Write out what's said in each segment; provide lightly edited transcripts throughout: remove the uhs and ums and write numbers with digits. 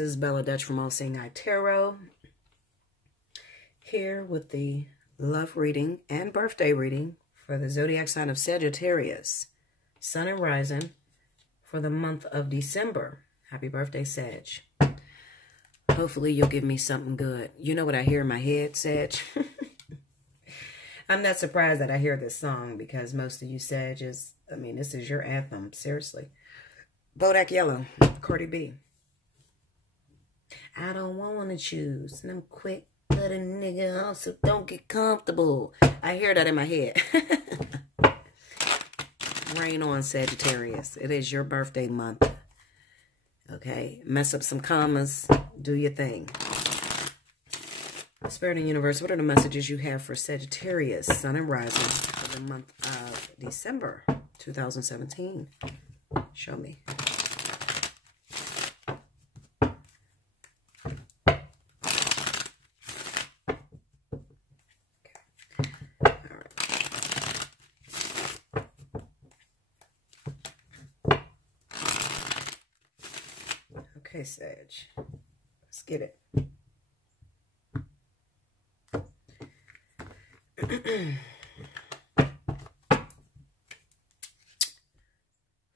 is Bella Dutch from Allseeingeyetarot, here with the love reading and birthday reading for the zodiac sign of Sagittarius, Sun and Rising, for the month of December. Happy birthday, Sag. Hopefully you'll give me something good. You know what I hear in my head, Sag? I'm not surprised that I hear this song because most of you Sages, I mean, this is your anthem, seriously. Bodak Yellow, Cardi B. I don't want to choose. And I'm quick, but a nigga also don't get comfortable. I hear that in my head. Rain on, Sagittarius. It is your birthday month. Okay, mess up some commas. Do your thing. Spirit and Universe, what are the messages you have for Sagittarius, Sun and Rising, for the month of December 2017? Show me. Okay, Sag. Let's get it.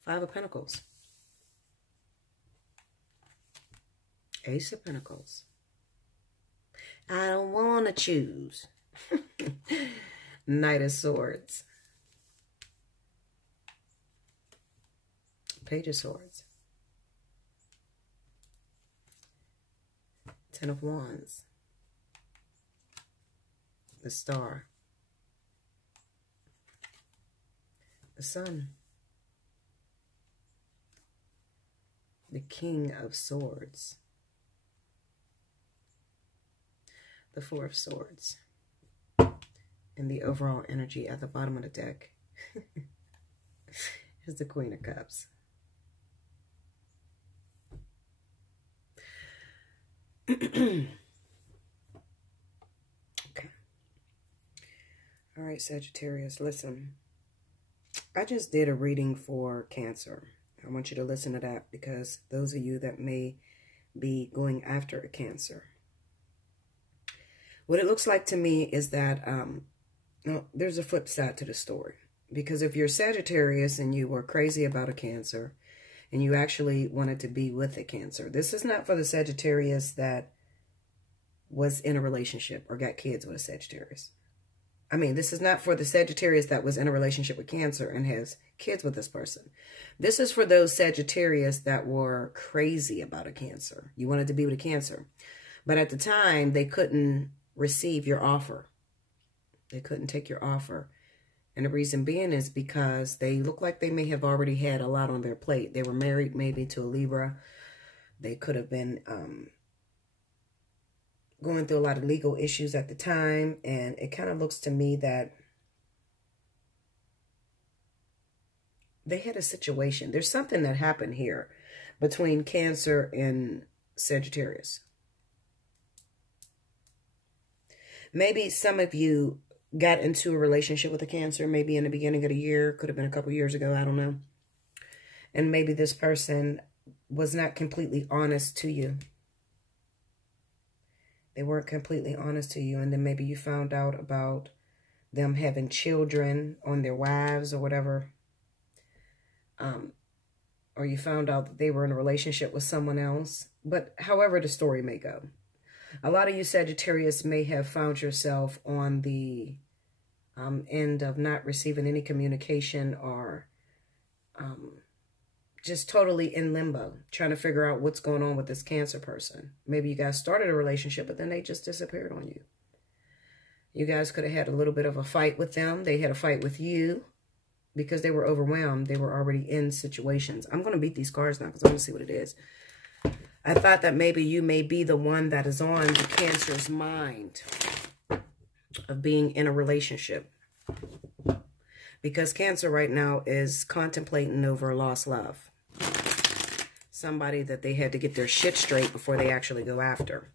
Five of Pentacles. Ace of Pentacles. I don't want to choose. Knight of Swords. Page of Swords. Ten of Wands. The Star. The Sun. The King of Swords. The Four of Swords. And the overall energy at the bottom of the deck is the Queen of Cups. Okay. All right, Sagittarius, listen. I just did a reading for Cancer. I want you to listen to that because those of you that may be going after a Cancer. What it looks like to me is that there's a flip side to the story. Because if you're Sagittarius and you were crazy about a Cancer and you actually wanted to be with a Cancer, this is not for the Sagittarius that was in a relationship or got kids with a Sagittarius. I mean, this is not for the Sagittarius that was in a relationship with Cancer and has kids with this person. This is for those Sagittarius that were crazy about a Cancer. You wanted to be with a Cancer. But at the time, they couldn't receive your offer. They couldn't take your offer. And the reason being is because they look like they may have already had a lot on their plate. They were married maybe to a Libra. They could have been going through a lot of legal issues at the time. And it kind of looks to me that they had a situation. There's something that happened here between Cancer and Sagittarius. Maybe some of you got into a relationship with a Cancer, maybe in the beginning of the year, could have been a couple years ago, I don't know. And maybe this person was not completely honest to you. They weren't completely honest to you, and then maybe you found out about them having children on their wives or whatever. Or you found out that they were in a relationship with someone else. But however the story may go. A lot of you Sagittarius may have found yourself on the end of not receiving any communication or just totally in limbo, trying to figure out what's going on with this Cancer person. Maybe you guys started a relationship, but then they just disappeared on you. You guys could have had a little bit of a fight with them. They had a fight with you because they were overwhelmed. They were already in situations. I'm going to beat these cards now because I want to see what it is. I thought that maybe you may be the one that is on the Cancer's mind of being in a relationship. Because Cancer right now is contemplating over a lost love. Somebody that they had to get their shit straight before they actually go after.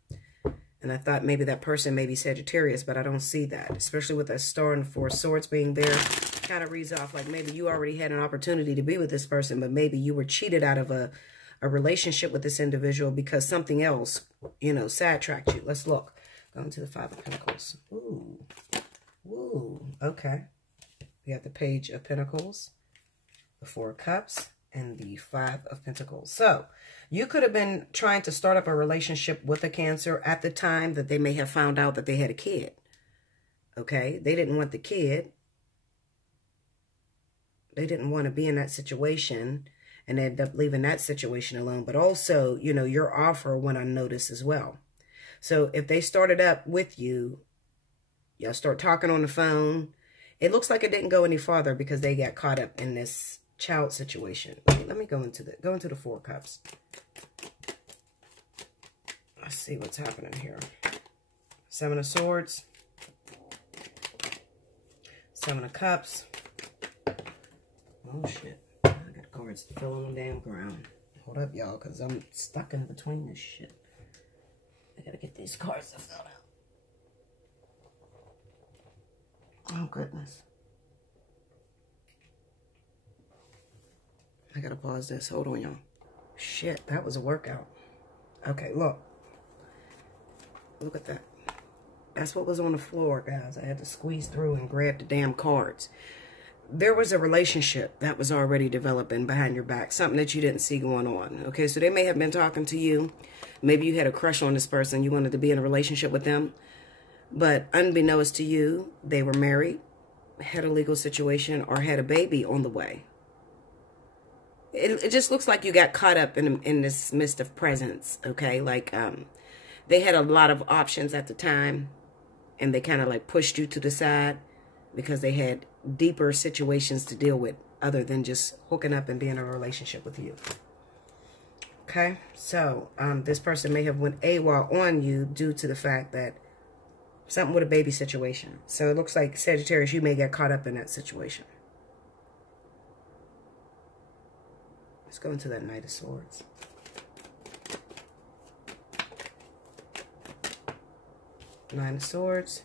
And I thought maybe that person may be Sagittarius, but I don't see that. Especially with that Star and Four of Swords being there. Kind of reads off like maybe you already had an opportunity to be with this person, but maybe you were cheated out of a a relationship with this individual because something else, you know, sidetracked you. Let's look. Going to the Five of Pentacles. Ooh. Ooh. Okay. We have the Page of Pentacles, the Four of Cups, and the Five of Pentacles. So, you could have been trying to start up a relationship with a Cancer at the time that they may have found out that they had a kid. Okay? They didn't want the kid. They didn't want to be in that situation, and they ended up leaving that situation alone. But also, you know, your offer went unnoticed as well. So if they started up with you, y'all start talking on the phone. It looks like it didn't go any farther because they got caught up in this child situation. Let me go into the Four of Cups. Let's see what's happening here. Seven of Swords. Seven of Cups. Oh, shit. I got cards to fill on the damn ground. Hold up, y'all, because I'm stuck in between this shit. I gotta get these cards to fill out. Oh, goodness. I gotta pause this. Hold on, y'all. Shit, that was a workout. Okay, look. Look at that. That's what was on the floor, guys. I had to squeeze through and grab the damn cards. There was a relationship that was already developing behind your back. Something that you didn't see going on. Okay, so they may have been talking to you. Maybe you had a crush on this person. You wanted to be in a relationship with them. But unbeknownst to you, they were married, had a legal situation, or had a baby on the way. It just looks like you got caught up in this mist of presence, okay? Like, they had a lot of options at the time, and they kind of like pushed you to the side because they had deeper situations to deal with other than just hooking up and being in a relationship with you. Okay, so this person may have went AWOL on you due to the fact that something with a baby situation. So it looks like, Sagittarius, you may get caught up in that situation. Let's go into that Knight of Swords. Nine of Swords.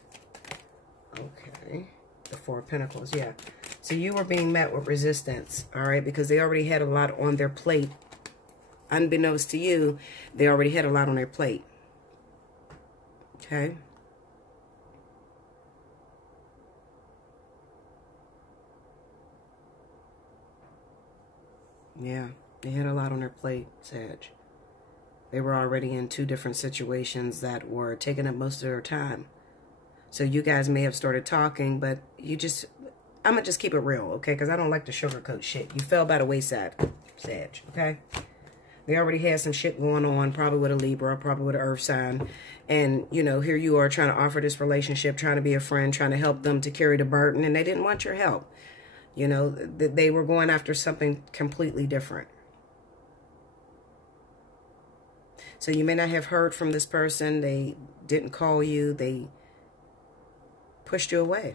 Okay. The Four of Pentacles, yeah. So you were being met with resistance, all right? Because they already had a lot on their plate. Unbeknownst to you, they already had a lot on their plate. Okay? Yeah, they had a lot on their plate, Sag. They were already in two different situations that were taking up most of their time. So you guys may have started talking, but you just... I'm going to just keep it real, okay? Because I don't like to sugarcoat shit. You fell by the wayside, Sag, okay? They already had some shit going on, probably with a Libra, probably with an Earth sign. And, you know, here you are trying to offer this relationship, trying to be a friend, trying to help them to carry the burden, and they didn't want your help. You know, they were going after something completely different. So you may not have heard from this person. They didn't call you. They pushed you away.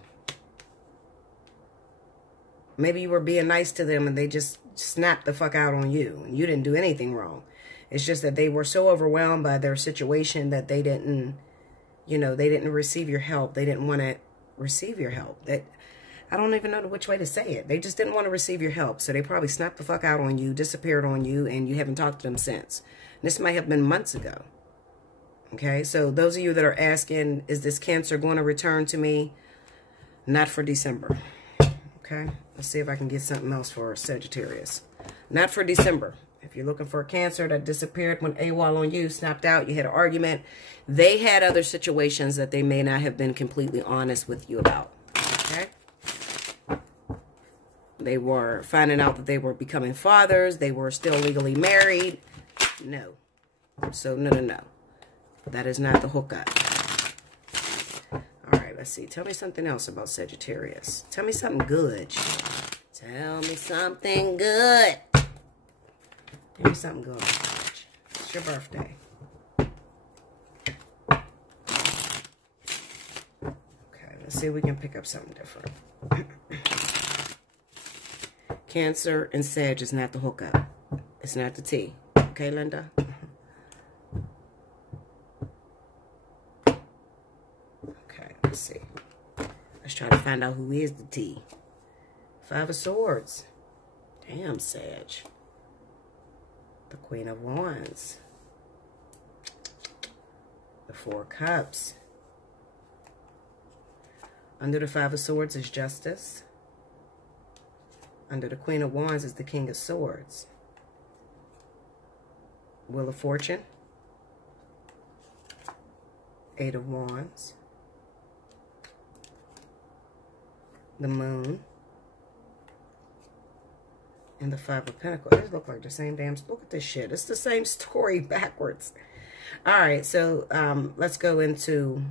Maybe you were being nice to them and they just snapped the fuck out on you. And you didn't do anything wrong. It's just that they were so overwhelmed by their situation that they didn't, you know, they didn't receive your help. They didn't want to receive your help. I don't even know which way to say it. They just didn't want to receive your help. So they probably snapped the fuck out on you, disappeared on you, and you haven't talked to them since. This might have been months ago. Okay, so those of you that are asking, is this Cancer going to return to me? Not for December. Okay, let's see if I can get something else for Sagittarius. Not for December. If you're looking for a Cancer that disappeared, went AWOL on you, snapped out, you had an argument, they had other situations that they may not have been completely honest with you about. Okay? They were finding out that they were becoming fathers. They were still legally married. No. So, no. That is not the hookup. All right, let's see. Tell me something else about Sagittarius. Tell me something good. Tell me something good. Tell me something good. It's your birthday. Okay, let's see if we can pick up something different. Cancer and Sag is not the hookup. It's not the T. Okay, Linda? Okay, let's see. Let's try to find out who is the T. Five of Swords. Damn, Sag. The Queen of Wands. The Four of Cups. Under the Five of Swords is Justice. Under the Queen of Wands is the King of Swords. Wheel of Fortune. Eight of Wands. The Moon. And the Five of Pentacles. These look like the same damn... Look at this shit. It's the same story backwards. All right, so let's go into...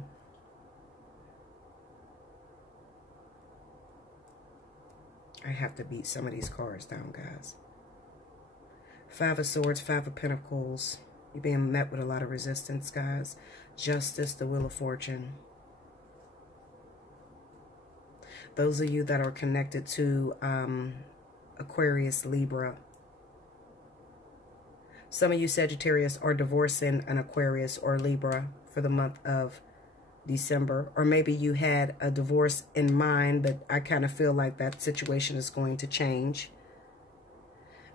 I have to beat some of these cards down, guys. Five of Swords, Five of Pentacles. You're being met with a lot of resistance, guys. Justice, the Wheel of Fortune. Those of you that are connected to Aquarius, Libra. Some of you Sagittarius are divorcing an Aquarius or Libra for the month of December. Or maybe you had a divorce in mind, but I kind of feel like that situation is going to change.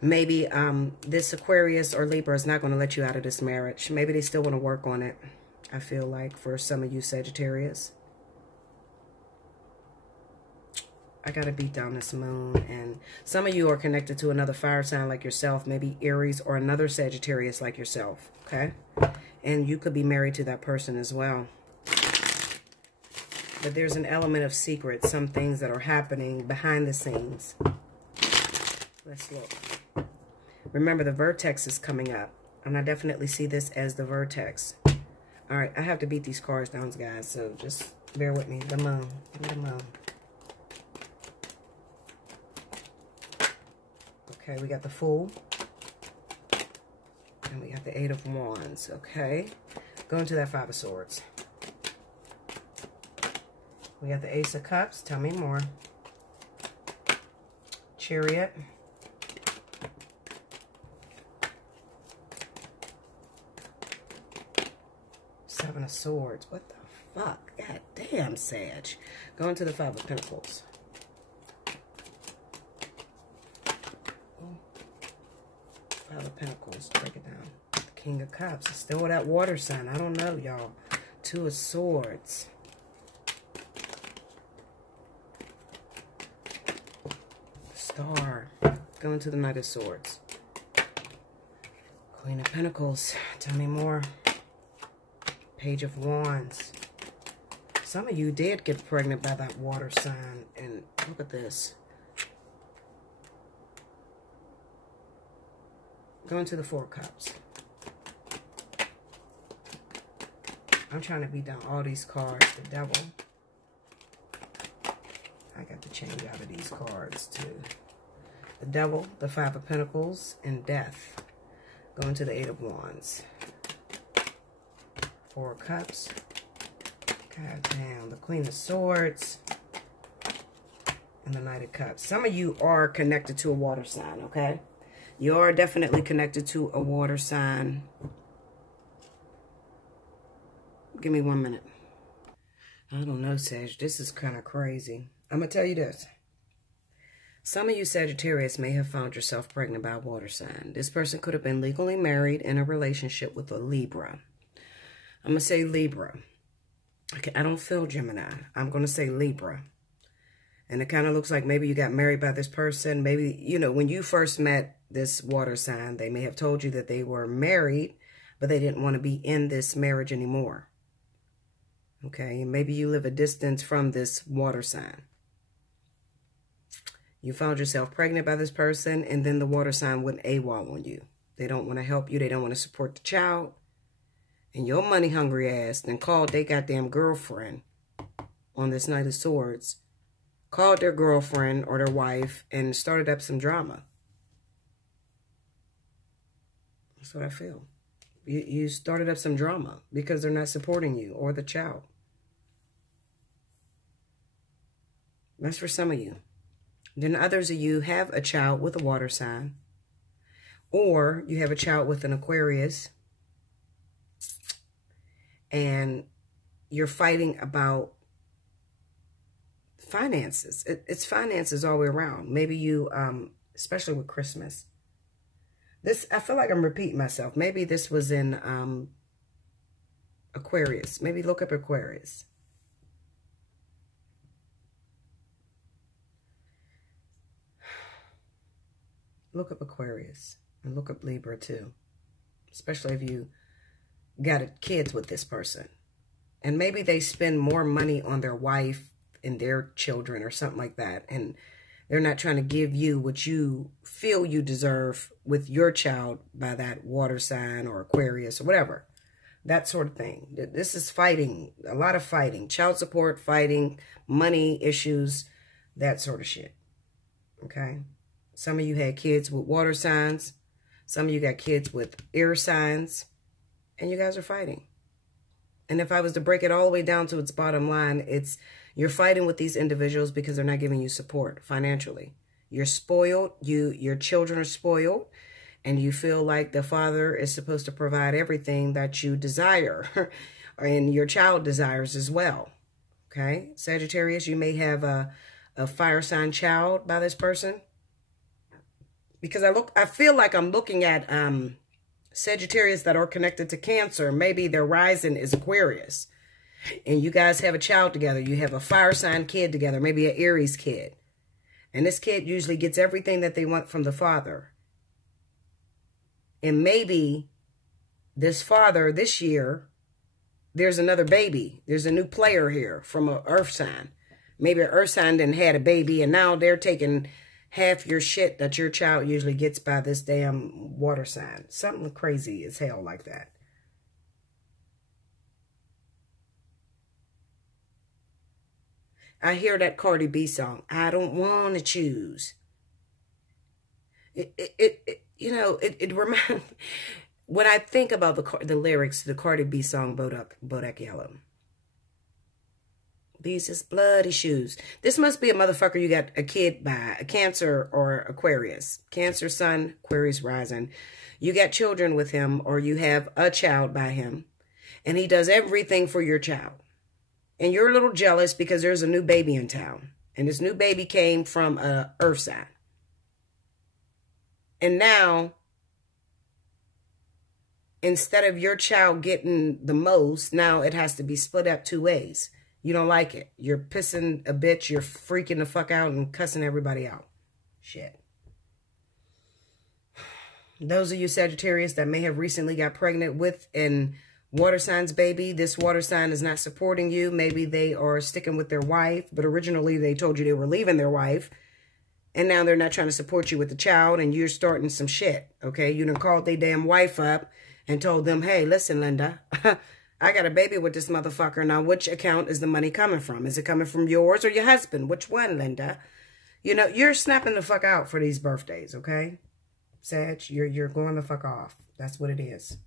Maybe this Aquarius or Libra is not going to let you out of this marriage. Maybe they still want to work on it, I feel like, for some of you Sagittarius. I got to beat down this Moon. And some of you are connected to another fire sign like yourself, maybe Aries or another Sagittarius like yourself, okay? And you could be married to that person as well. But there's an element of secret, some things that are happening behind the scenes. Let's look. Remember, the vertex is coming up. And I definitely see this as the vertex. All right, I have to beat these cards down, guys. So just bear with me. The Moon. Give me the Moon. Okay, we got the Fool. And we got the Eight of Wands. Okay. Going to that Five of Swords. We got the Ace of Cups. Tell me more. Chariot. Seven of Swords. What the fuck? God damn, Sag. Going to the Five of Pentacles. Five of Pentacles. Break it down. The King of Cups. It's still that water sign. I don't know, y'all. Two of Swords. Star. Going to the Knight of Swords. Queen of Pentacles. Tell me more. Page of Wands. Some of you did get pregnant by that water sign. And look at this. Going to the Four of Cups. I'm trying to beat down all these cards. The Devil. I got to change out of these cards too. The Devil, the Five of Pentacles, and Death. Going to the Eight of Wands. Four of Cups. God damn. The Queen of Swords. And the Knight of Cups. Some of you are connected to a water sign, okay? You are definitely connected to a water sign. Give me 1 minute. I don't know, Sag. This is kind of crazy. I'm going to tell you this. Some of you Sagittarius may have found yourself pregnant by a water sign. This person could have been legally married in a relationship with a Libra. I'm going to say Libra. Okay, I don't feel Gemini. I'm going to say Libra. And it kind of looks like maybe you got married by this person. Maybe, you know, when you first met this water sign, they may have told you that they were married, but they didn't want to be in this marriage anymore. Okay, maybe you live a distance from this water sign. You found yourself pregnant by this person, and then the water sign went AWOL on you. They don't want to help you. They don't want to support the child. And your money-hungry ass then called their goddamn girlfriend on this Knight of Swords. Called their girlfriend or their wife and started up some drama. That's what I feel. You started up some drama because they're not supporting you or the child. That's for some of you. Then others of you have a child with a water sign. Or you have a child with an Aquarius. And you're fighting about finances. It's finances all the way around. Maybe you, especially with Christmas, This, I feel like I'm repeating myself. Maybe this was in Aquarius. Maybe look up Aquarius. Look up Aquarius. And look up Libra too. Especially if you got kids with this person. And maybe they spend more money on their wife and their children or something like that. And they're not trying to give you what you feel you deserve with your child by that water sign or Aquarius or whatever. That sort of thing. This is fighting. A lot of fighting. Child support, fighting, money issues, that sort of shit. Okay? Some of you had kids with water signs. Some of you got kids with air signs. And you guys are fighting. And if I was to break it all the way down to its bottom line, it's you're fighting with these individuals because they're not giving you support financially. You're spoiled. Your children are spoiled. And you feel like the father is supposed to provide everything that you desire. And your child desires as well. Okay? Sagittarius, you may have a fire sign child by this person. Because I feel like I'm looking at Sagittarius that are connected to Cancer. Maybe their rising is Aquarius. And you guys have a child together. You have a fire sign kid together. Maybe an Aries kid. And this kid usually gets everything that they want from the father. And maybe this father this year, there's another baby. There's a new player here from an earth sign. Maybe an earth sign didn't had a baby. And now they're taking half your shit that your child usually gets by this damn water sign. Something crazy as hell like that. I hear that Cardi B song, I don't want to choose. It reminds, when I think about the lyrics to the Cardi B song, Bodak Yellow. These is bloody shoes. This must be a motherfucker you got a kid by, a Cancer or Aquarius. Cancer sun, Aquarius rising. You got children with him or you have a child by him. And he does everything for your child. And you're a little jealous because there's a new baby in town. And this new baby came from an earth sign. And now, instead of your child getting the most, now it has to be split up 2 ways. You don't like it. You're pissing a bitch. You're freaking the fuck out and cussing everybody out. Shit. Those of you Sagittarius that may have recently got pregnant with an water sign's baby, this water sign is not supporting you. Maybe they are sticking with their wife, but originally they told you they were leaving their wife. And now they're not trying to support you with the child and you're starting some shit. Okay? You done called their damn wife up and told them, hey, listen, Linda, I got a baby with this motherfucker. Now, which account is the money coming from? Is it coming from yours or your husband? Which one, Linda? You know, you're snapping the fuck out for these birthdays, okay? Sag, you're going the fuck off. That's what it is.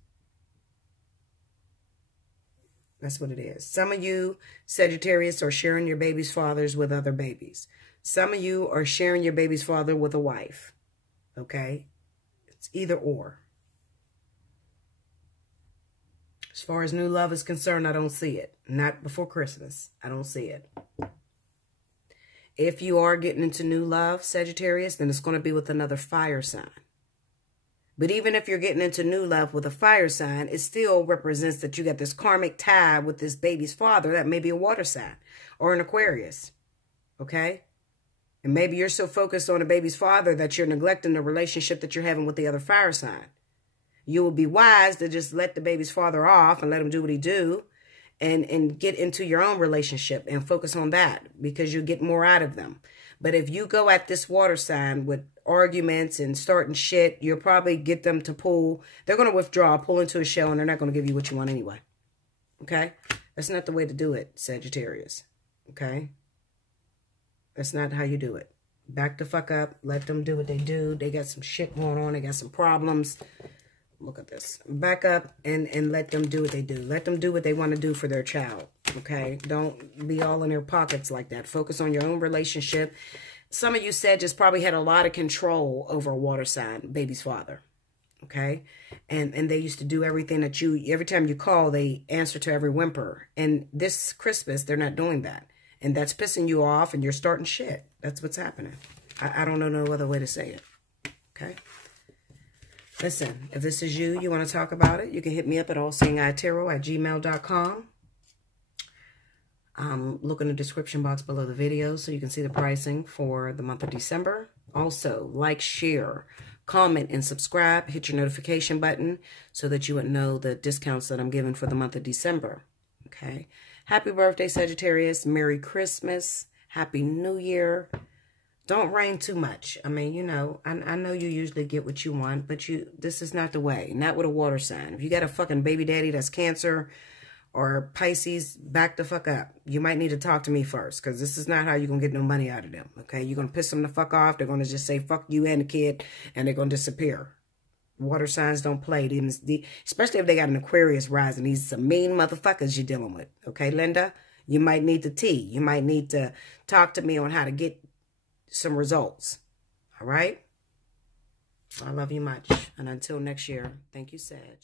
That's what it is. Some of you Sagittarius are sharing your baby's fathers with other babies. Some of you are sharing your baby's father with a wife, okay? It's either or. As far as new love is concerned, I don't see it. Not before Christmas. I don't see it. If you are getting into new love, Sagittarius, then it's going to be with another fire sign. But even if you're getting into new love with a fire sign, it still represents that you got this karmic tie with this baby's father that may be a water sign or an Aquarius. Okay? And maybe you're so focused on a baby's father that you're neglecting the relationship that you're having with the other fire sign. You will be wise to just let the baby's father off and let him do what he do and get into your own relationship and focus on that because you get more out of them. But if you go at this water sign with arguments and starting shit, you'll probably get them to pull. They're going to withdraw, pull into a shell, and they're not going to give you what you want anyway. Okay? That's not the way to do it, Sagittarius. Okay? That's not how you do it. Back the fuck up. Let them do what they do. They got some shit going on. They got some problems. Look at this. Back up and let them do what they do. Let them do what they want to do for their child. Okay? Don't be all in their pockets like that. Focus on your own relationship. Some of you said just probably had a lot of control over a water sign, baby's father. Okay? And they used to do everything that every time you call, they answer to every whimper. And this Christmas, they're not doing that. And that's pissing you off and you're starting shit. That's what's happening. I don't know no other way to say it. Okay? Listen, if this is you want to talk about it, you can hit me up at allseeingeyetarot@gmail.com. Look in the description box below the video so you can see the pricing for the month of December. Also, like, share, comment, and subscribe. Hit your notification button so that you would know the discounts that I'm giving for the month of December. Okay. Happy birthday, Sagittarius. Merry Christmas. Happy New Year. Don't rain too much. I mean, you know, I know you usually get what you want, but this is not the way. Not with a water sign. If you got a fucking baby daddy that's Cancer or Pisces, back the fuck up. You might need to talk to me first, because this is not how you're going to get no money out of them, okay? You're going to piss them the fuck off. They're going to just say, fuck you and the kid, and they're going to disappear. Water signs don't play. Especially if they got an Aquarius rising. These are some mean motherfuckers you're dealing with, okay, Linda? You might need the tea. You might need to talk to me on how to get some results, all right? I love you much. And until next year, thank you, Sag.